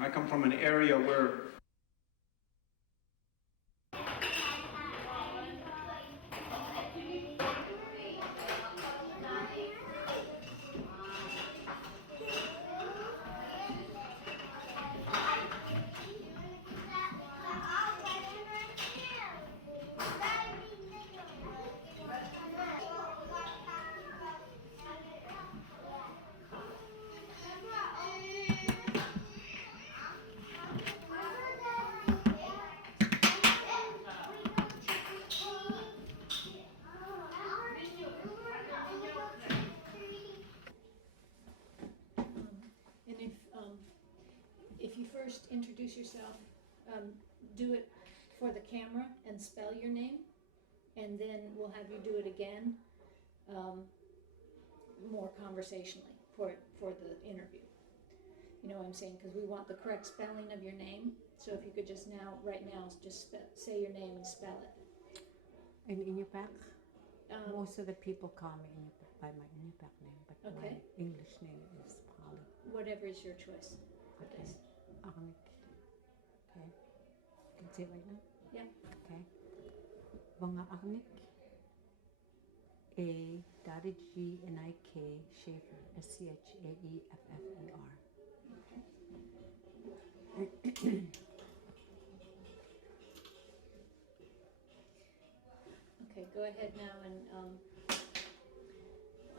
I come from an area where And if you first introduce yourself, do it for the camera and spell your name, and then we'll have you do it again, more conversationally for the interview. You know what I'm saying? Because we want the correct spelling of your name. So if you could just right now, just say your name and spell it. In Inupiaq, most of the people call me Inupiaq by my Inupiaq name, but Okay. my English name is Polly. Whatever is your choice. Okay. Agnik. Okay. Can you say it right now? Yeah. Okay. Vanga Agnik. A.G.N.I.K. Schaeffer. Schaeffer. Okay, go ahead now and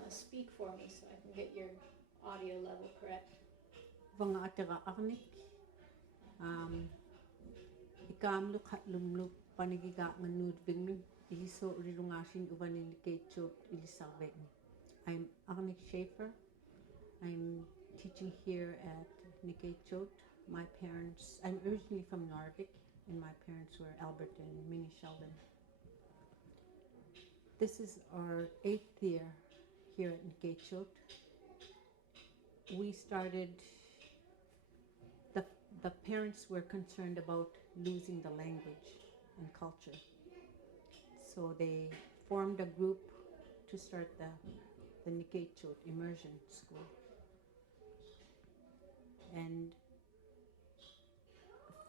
speak for me so I can get your audio level correct. Vanga atira Agnik. Ikamluk hatlumluk panigiga nganud bingmin. Iso rirungashin uvanin Nikaitchuat Ilisagviat. I'm Agnik Schaeffer. I'm teaching here at Nikaitchuat. My parents, I'm originally from Narvik, and my parents were Albert and Minnie Sheldon. This is our 8th year here at Nikaitchuat. We started, the parents were concerned about losing the language and culture. So they formed a group to start the Nikaitchuat Immersion School. And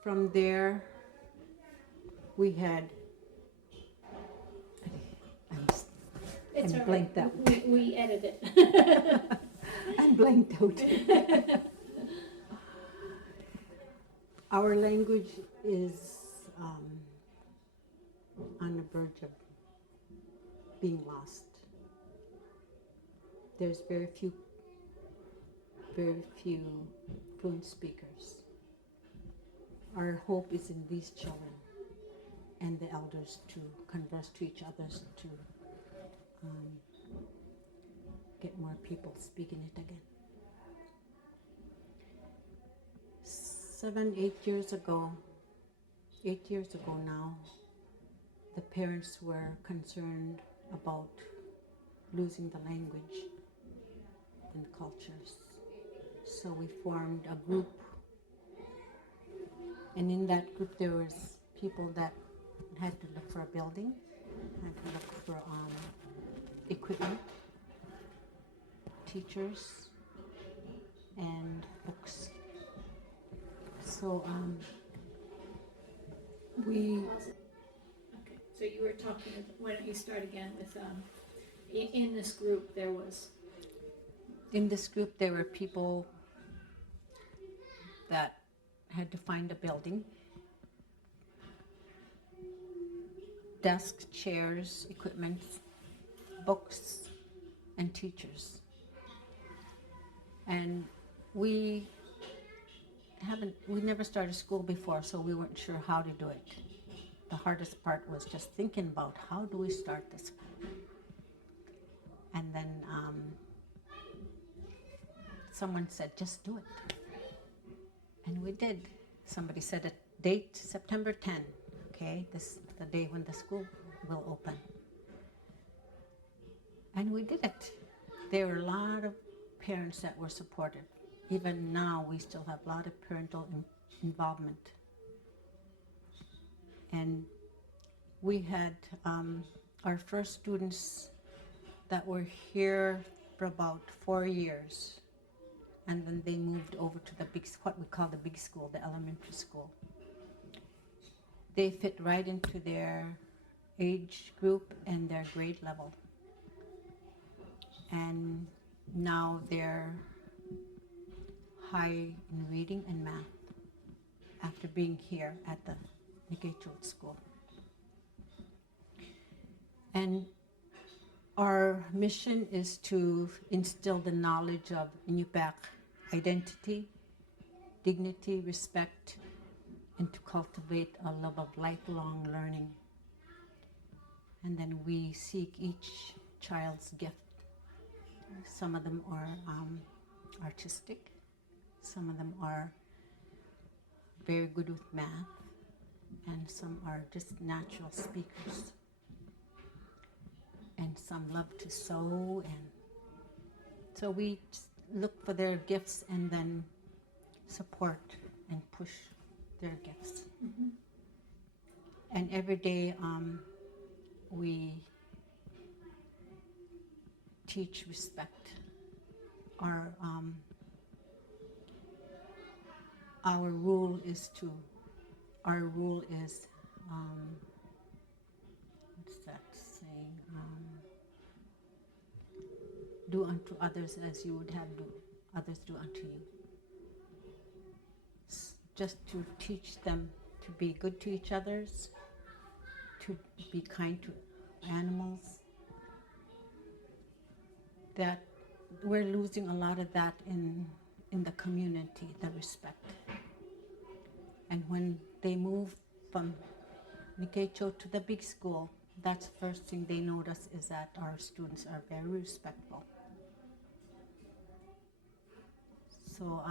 from there, we had, It's I'm all blanked right. out. We edit it. I'm blanked out. Our language is on the verge of being lost. There's very few fluent speakers. Our hope is in these children and the elders to converse to each other to get more people speaking it again. 8 years ago now, the parents were concerned about losing the language and cultures. So we formed a group, and in that group there was people that had to look for a building, had to look for equipment, teachers, and books. So we. Okay, so you were talking, why don't you start again with, in this group there was? In this group there were people that had to find a building, desks, chairs, equipment, books, and teachers. And we never started school before, so we weren't sure how to do it. The hardest part was just thinking about how do we start this. And then someone said, just do it. And we did. Somebody set a date, September 10, okay? This the day when the school will open. And we did it. There were a lot of parents that were supportive. Even now, we still have a lot of parental involvement. And we had our first students that were here for about 4 years. and then they moved over to what we call the big school, the elementary school. They fit right into their age group and their grade level. And now they're high in reading and math after being here at the Nikaitchuat school. And our mission is to instill the knowledge of Inupiaq identity, dignity, respect, and to cultivate a love of lifelong learning. And then we seek each child's gift. Some of them are artistic, some of them are very good with math, and some are just natural speakers. And some love to sew, and so we look for their gifts and then support and push their gifts. Mm-hmm. And every day we teach respect. Our rule is what's that saying? Do unto others as you would have others do unto you. Just to teach them to be good to each others, to be kind to animals. That we're losing a lot of that in the community, the respect. And when they move from Nikaitchuat to the big school, that's the first thing they notice is that our students are very respectful. So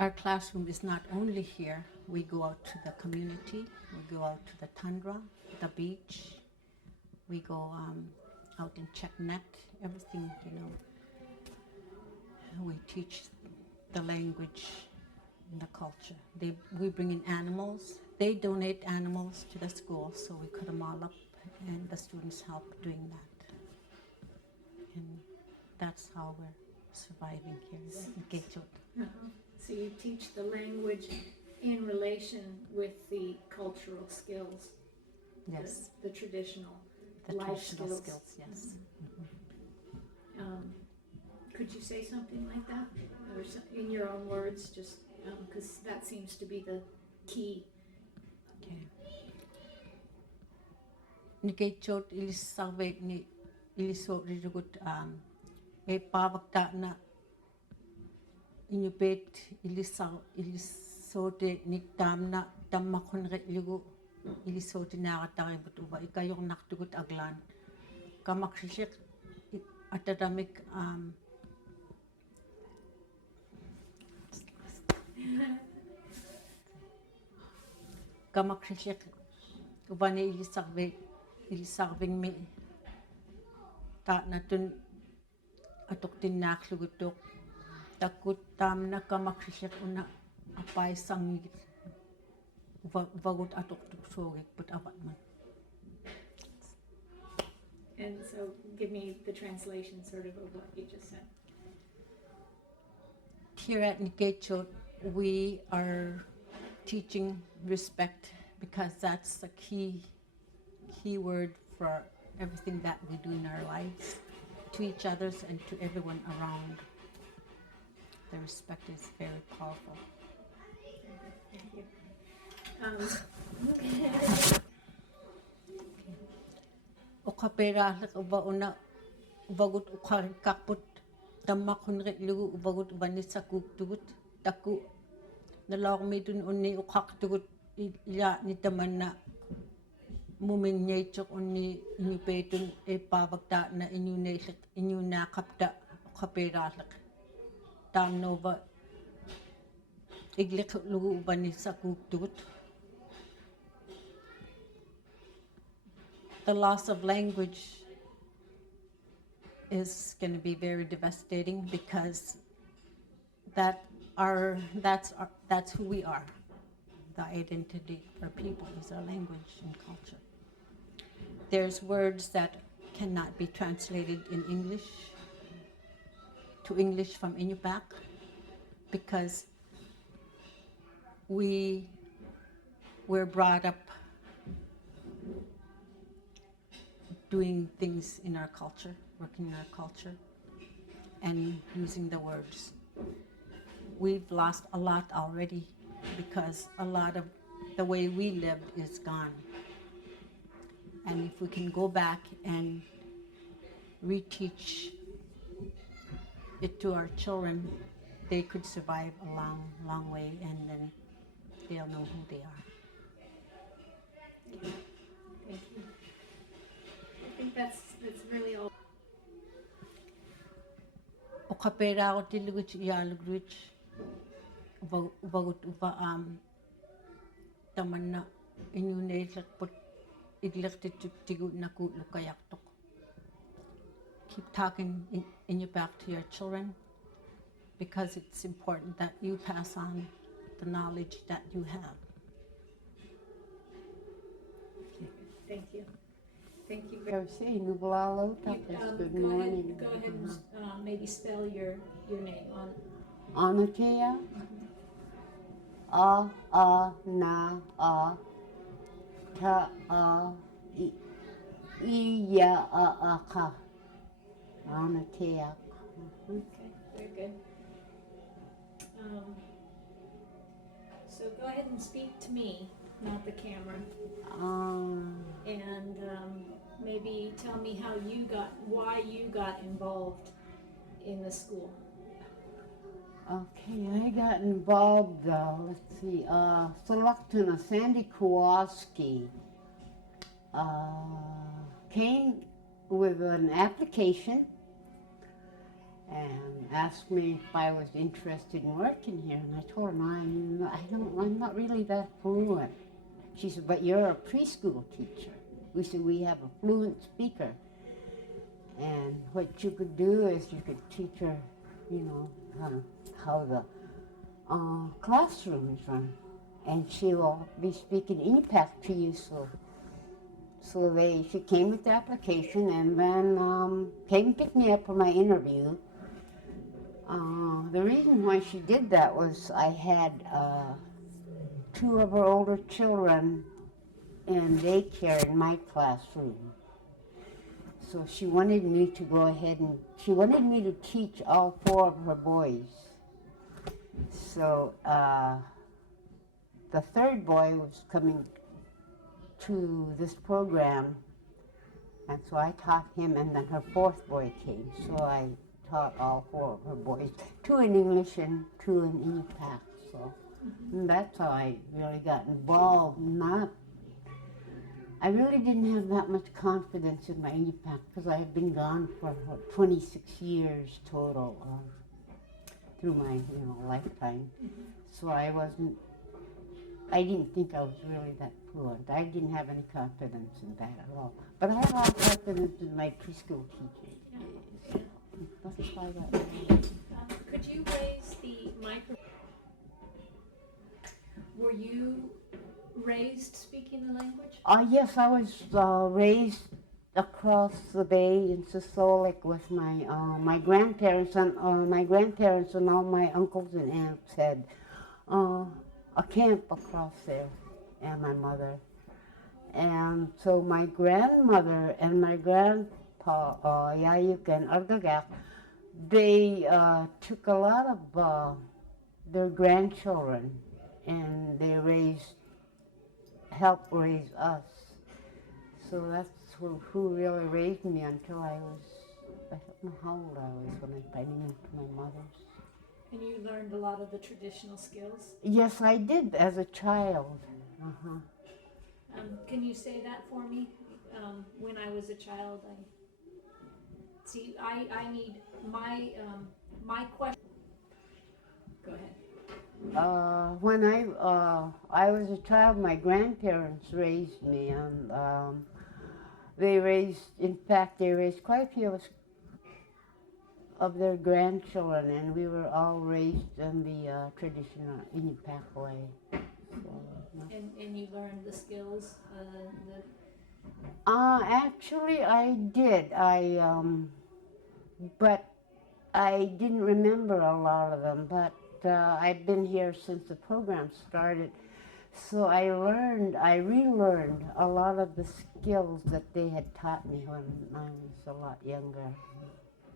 our classroom is not only here, we go out to the community, we go out to the tundra, the beach, we go out and check net, everything, we teach the language and the culture. We bring in animals. They donate animals to the school, so we cut them all up, and the students help doing that. And that's how we're surviving here in Nikaitchuat. Uh-huh. So you teach the language in relation with the cultural skills. Yes. The traditional The life traditional skills. yes. Mm-hmm. Could you say something like that, or in your own words, just because that seems to be the key? Okay. Nikaitchuat Ilisagviat ni Ilisorigut e pavakta na Inupiaq Ilisote niktamna tammakon ligu Ilisote naqataribut uva ikayok naktugut aglan kamaksishik atadamik kamaksishik uvani Ilisagving mi ta natun atuktin naklugutuk takut tamna kamaksishik una apay sangit vagut atuktuk sogik but avatman. And so give me the translation sort of what you just said. Here at Nikaitchuat, we are teaching respect because that's the key word for everything that we do in our lives, to each others and to everyone around. The respect is very powerful. Thank you. Ukapera uba una ubagut ukarikakput tammakunrit lugu ubagut ubanisakuk tugut taku nalawak midun unni ukak tugut ila nitamanna muminyaichok unni inupetun e pavakta na inyuna kapta ukapera tamnova iglik lugu ubanisakuk tugut. The loss of language is going to be very devastating because that's who we are. The identity for people is our language and culture. There's words that cannot be translated in English to English from Inupiaq because we were brought up doing things in our culture, working in our culture, and using the words. We've lost a lot already because a lot of the way we lived is gone. And if we can go back and reteach it to our children, they could survive a long, long way, and then they'll know who they are. Thank you. I think that's really all. O kapera o te luguch ialugruch vagut uva tamanna inyune itlakput iglaktituk tigut nakut lukayaktok. Keep talking in your back to your children because it's important that you pass on the knowledge that you have. Thank you. Thank you. Good Go morning. Ahead, go ahead and maybe spell your name on. Aana Taeaak. Aana Taeaak. Aana Taeaak. Okay, very good. So go ahead and speak to me, not the camera, and maybe tell me why you got involved in the school. Okay, I got involved, let's see, Selectuna Sandy Kowalski came with an application and asked me if I was interested in working here, and I told her I'm not really that fluent. She said, but you're a preschool teacher. We said, we have a fluent speaker, and what you could do is you could teach her, you know, how the classrooms run, and she will be speaking Inupiaq to you. So she came with the application, and then came and picked me up for my interview. The reason why she did that was I had 2 of her older children in daycare in my classroom. So she wanted me to go ahead and she wanted me to teach all 4 of her boys. So the 3rd boy was coming to this program, and so I taught him, and then her 4th boy came. So I taught all 4 of her boys, 2 in English and 2 in Inupiaq. So and that's how I really got involved. I really didn't have that much confidence in my Inupiaq because I had been gone for 26 years total through my lifetime. So I didn't think I was really that fluent. I didn't have any confidence in that at all. But I had a lot of confidence in my preschool teaching. So that's why I got involved. Could you raise the microphone? Were you raised speaking the language? Yes, I was raised across the bay in Sisolik with my grandparents, and all my uncles and aunts had a camp across there, and my mother. And so my grandmother and my grandpa, Yayuk and Ardagak, they took a lot of their grandchildren, and they helped raise us. So that's who really raised me until I don't know how old I was when I moved to my mother's. And you learned a lot of the traditional skills? Yes, I did as a child. Can you say that for me? When I was a child, I need my question. Go ahead. When I was a child, my grandparents raised me, and they raised quite a few of their grandchildren, and we were all raised in the traditional Inupiaq way. So, and you learned the skills? Actually, I did. But I didn't remember a lot of them, but I've been here since the program started. So I relearned a lot of the skills that they had taught me when I was a lot younger.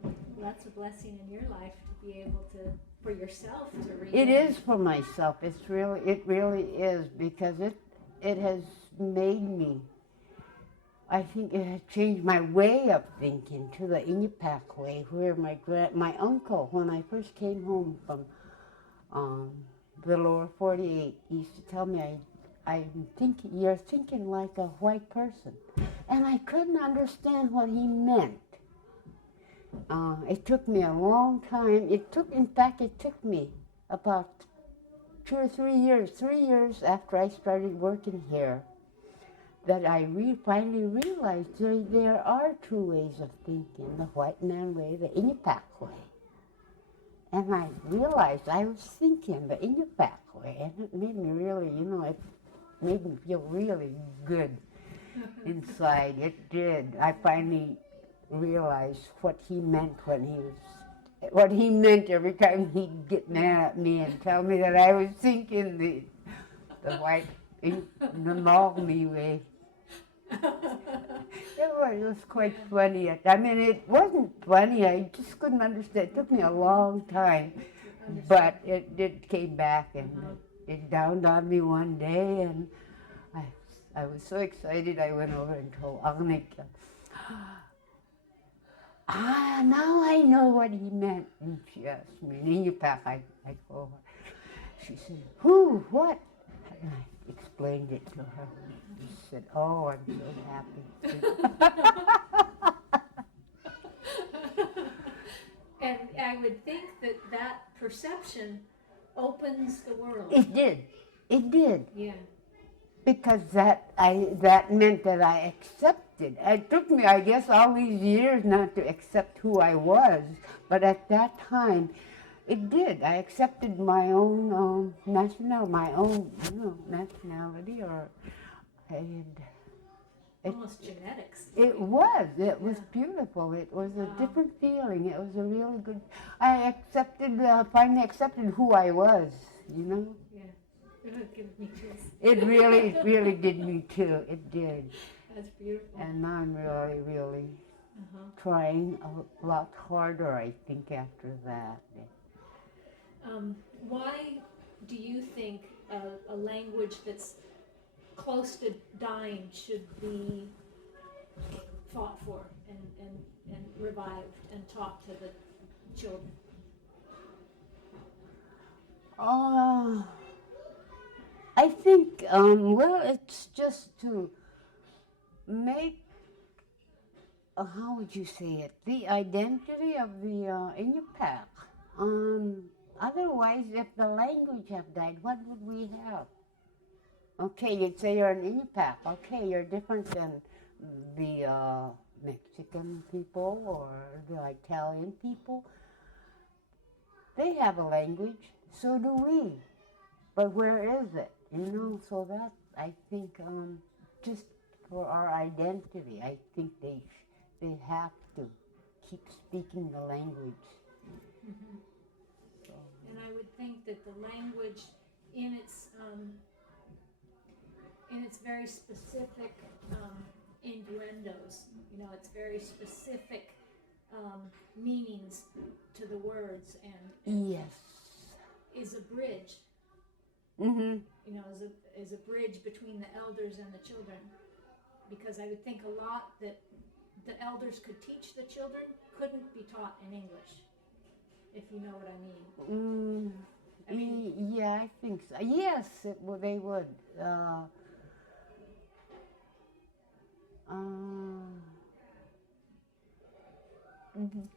Well, that's a blessing in your life to be able to, for yourself, to read. It is for myself. It really is, because it has made me. I think it has changed my way of thinking to the Inupiaq way, where my uncle, when I first came home from the lower 48, he used to tell me, I'm thinking, you're thinking like a white person. And I couldn't understand what he meant. It took me a long time. In fact, it took me about 2 or 3 years, 3 years after I started working here, that I finally realized there are two ways of thinking, the white man way, the Inupiaq way. And I realized I was thinking the Inupiaq way, and it made me really, it made me feel really good inside. It did. I finally realized what he meant what he meant every time he'd get mad at me and tell me that I was thinking the white, the Maori way. It was quite funny. I mean, it wasn't funny. I just couldn't understand. It took me a long time, but it came back, and it dawned on me one day, and I was so excited. I went over and told Agnik, now I know what he meant. And she asked me, Inupiaq, I told her. She said, who, what? And I explained it to her. She said, oh, I'm so happy. And I would think that perception opens the world. It did. It did. Yeah. Because that meant that I accepted. It took me, I guess, all these years not to accept who I was, but at that time, it did. I accepted my own nationality, or Almost genetics. It was beautiful. It was a different feeling. It was a really good. I finally accepted who I was. Yeah. It would give me chills. It really did me too. It did. That's beautiful. And now I'm really trying a lot harder, I think, after that. Why do you think a language that's close to dying should be fought for and revived and taught to the children? I think, it's just to make, how would you say it, the identity of the Inupiaq. Otherwise, if the language have died, what would we have? Okay, you'd say you're an Inupiaq. Okay, you're different than the Mexican people or the Italian people. They have a language, so do we. But where is it? So that, I think, just for our identity, I think they have to keep speaking the language. Mm-hmm. So. And I would think that the language, in its very specific innuendos, its very specific meanings to the words, and yes, is a bridge. Mm-hmm. Is a bridge between the elders and the children, because I would think a lot that the elders could teach the children couldn't be taught in English, if you know what I mean. I mean, yeah, I think so. Yes, they would.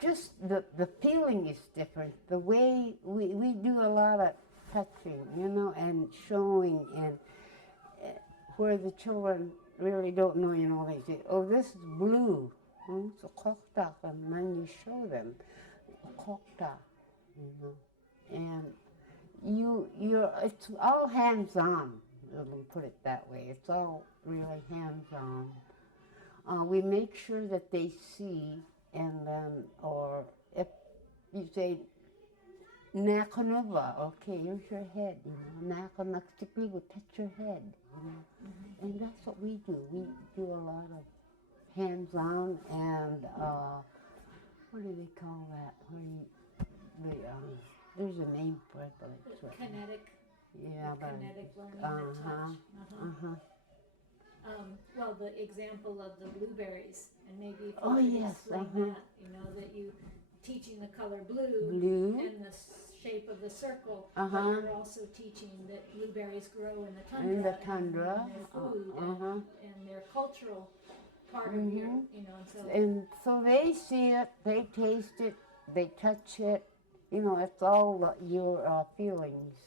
Just the feeling is different. The way we do a lot of touching, and showing, and where the children really don't know, they say, oh, this is blue. It's a kokta, and then you show them a kokta, and it's all hands-on, let me put it that way. It's all really hands-on. We make sure that they see, and then, or if you say Nakanova, okay, here's your head, you know. Nakanaktikli will touch your head, you know. And that's what we do. We do a lot of hands-on and what do they call that? There's a name for it, but it's Kinetic. yeah, but Kinetic learning, the touch. Well, the example of the blueberries, and maybe if you could explain that, you know, that you teaching the color blue and the shape of the circle, but you're also teaching that blueberries grow in the tundra, and their food and their cultural part of your, you know, and so they see it, they taste it, they touch it, you know, it's all your feelings,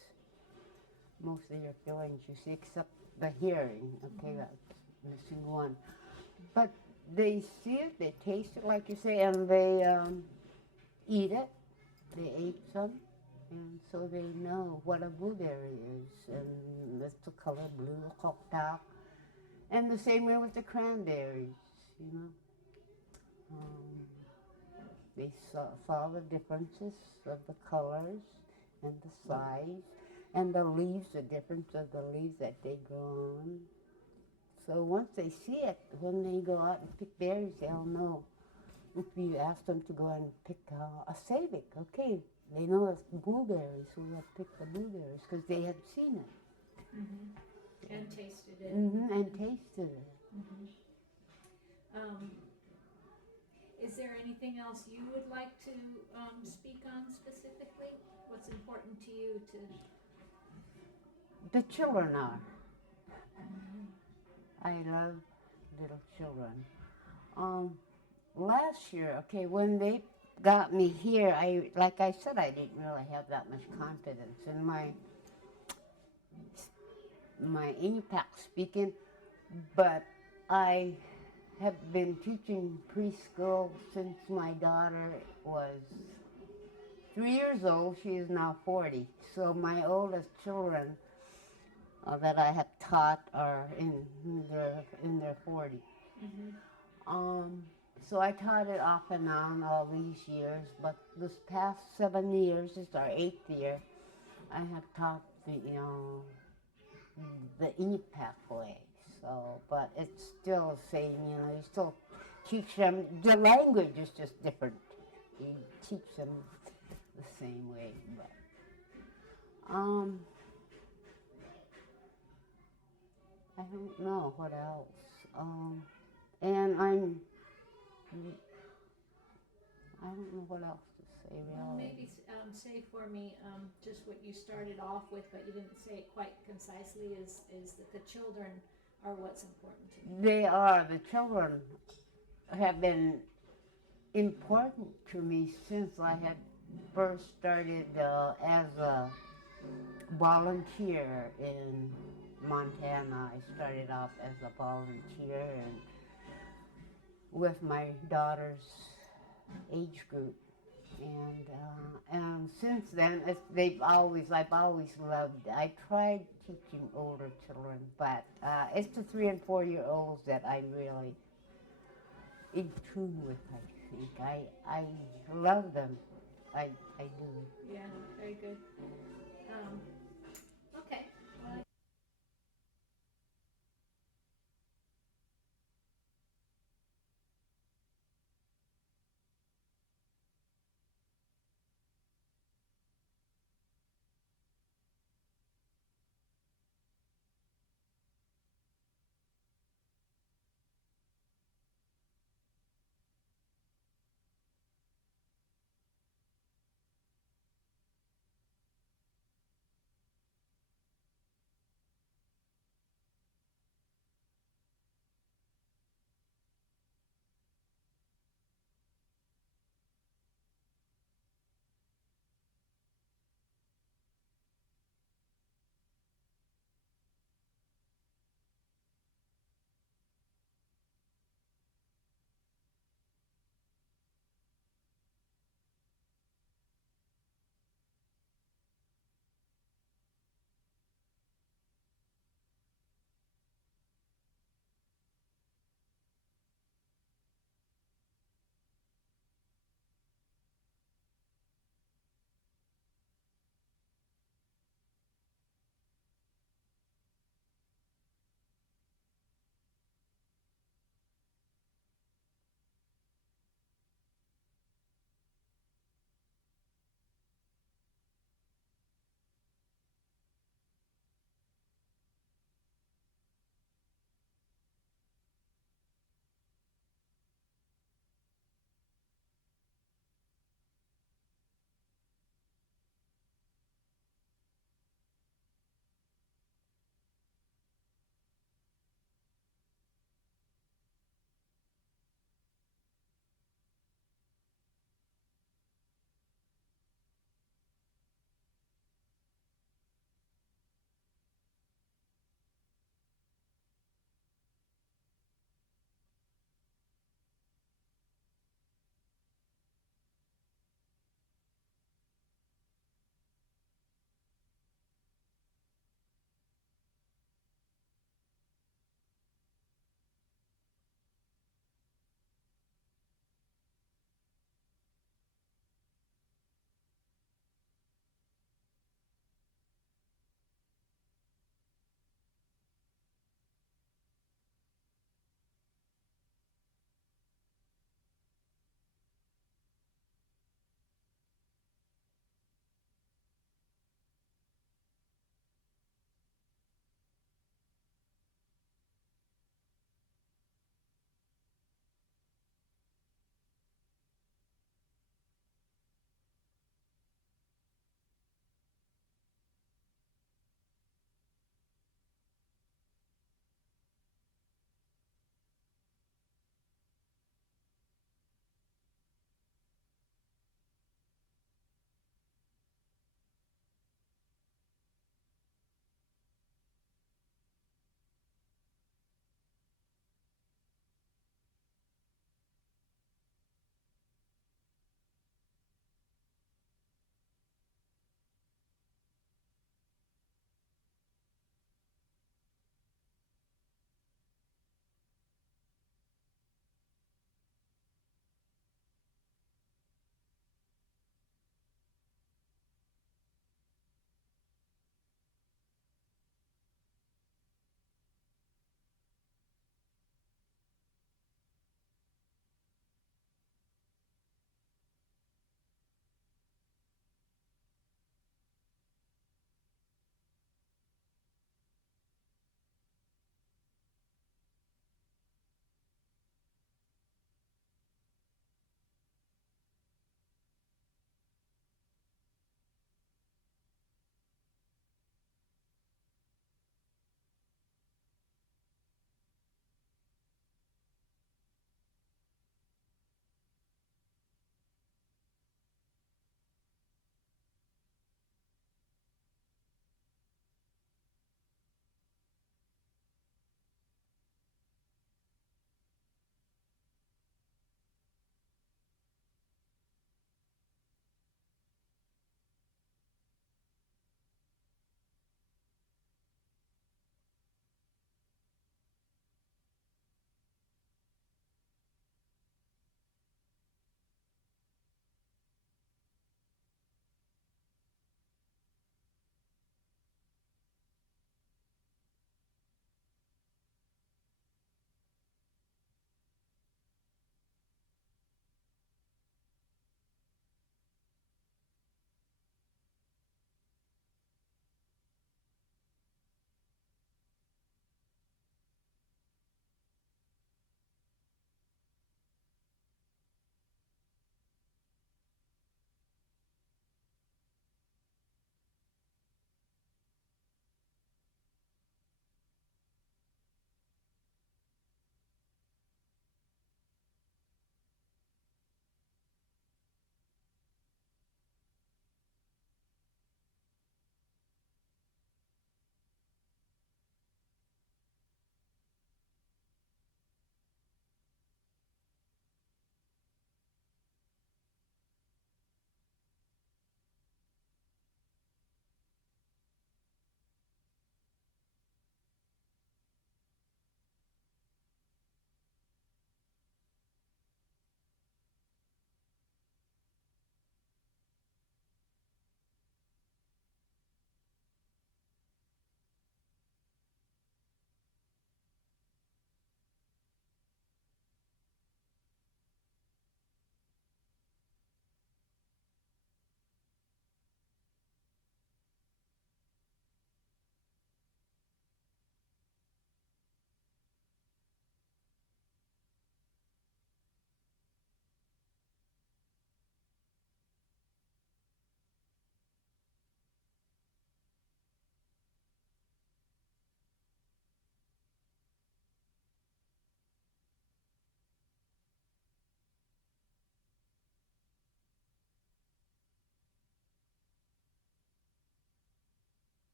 most of your feelings you see, except the hearing, okay, that's missing one. But they see it, they taste it, like you say, and they eat it. They ate some, and so they know what a blueberry is, and that's the color blue, koktak. And the same way with the cranberries, you know. They saw the differences of the colors and the size, and the leaves, the difference of the leaves that they grow on. So once they see it, when they go out and pick berries, they'll know. If you ask them to go and pick a savic, okay, they know it's blueberries, so they'll pick the blueberries because they had seen it. And tasted it. And tasted it. Is there anything else you would like to speak on specifically? What's important to you to? The children are. I love little children. Last year, okay, when they got me here, like I said, I didn't really have that much confidence in my Inupiaq speaking, but I have been teaching preschool since my daughter was 3 years old. She is now 40. So my oldest children that I have taught are in their 40s. So I taught it off and on all these years, but this past 7 years, this is our 8th year, I have taught the Inupiaq way. So, but it's still the same, you know, you still teach them, the language is just different. You teach them the same way, but, I don't know what else. And I don't know what else to say, really. Well, maybe say for me just what you started off with, but you didn't say it quite concisely, is that the children are what's important to you. They are. The children have been important to me since I had first started as a volunteer in Montana. I started off as a volunteer and with my daughter's age group, and since then I've always loved it. I tried teaching older children, but it's the 3 and 4 year olds that I'm really in tune with. I think I love them. I do. Yeah, very good.